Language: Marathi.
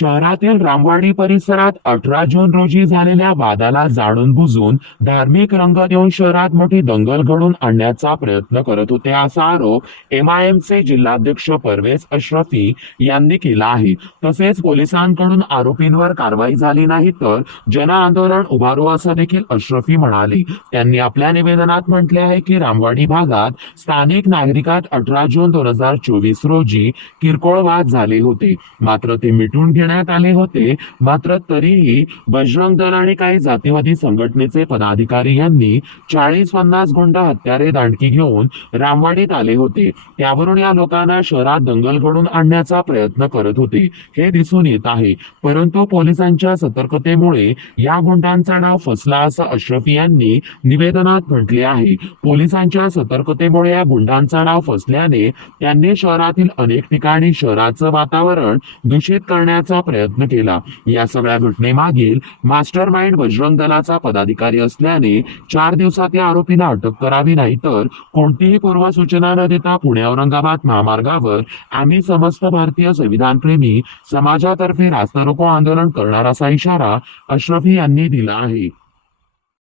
शहरातील रामवाडी परिसरात अठरा जून रोजी झालेल्या वादाला जाणून बुजून धार्मिक रंग देऊन शहरात मोठी दंगल घडून आणण्याचा प्रयत्न करत होते असा आरोप एमआयएमचे जिल्हाध्यक्ष परवेज अश्रफी यांनी केला आहे. तसेच पोलिसांकडून आरोपींवर कारवाई झाली नाही तर जन आंदोलन उभारू असं देखील अश्रफी म्हणाले. त्यांनी आपल्या निवेदनात म्हटले आहे की रामवाडी भागात स्थानिक नागरिकात अठरा जून दोन हजार चोवीस रोजी किरकोळ वाद झाले होते. मात्र ते मिटून देण्यात आले होते. मात्र तरीही बजरंग दल आणि काही जातीवादी संघटनेचे पदाधिकारी यांनी चाळीस पन्नास गुंड हत्यारे दांडकी घेऊन रामवाडीत आले होते. त्यावरून या लोकांना शहरात दंगल घडून आणण्याचा प्रयत्न करत होते हे दिसून येत आहे. परंतु पोलिसांच्या सतर्कतेमुळे या गुंडांचा नाव फसला असं अश्रफी यांनी निवेदनात म्हटले आहे. पोलिसांच्या सतर्कतेमुळे या गुंडांचा नाव फसल्याने त्यांनी शहरातील अनेक ठिकाणी शहराचं वातावरण दूषित करण्याचा करण्याचा प्रयत्न केला. या सगळ्या घटनेमागील मास्टर माइंड बजरंग दलाचा पदाधिकारी असल्याने चार दिवसात या आरोपीला अटक करावी नाही तर कोणतीही पूर्वसूचना न देता पुणे औरंगाबाद महामार्गावर आम्ही समस्त भारतीय संविधान प्रेमी समाजातर्फे रास्ता रोको आंदोलन करणार असा इशारा अश्रफी यांनी दिला आहे.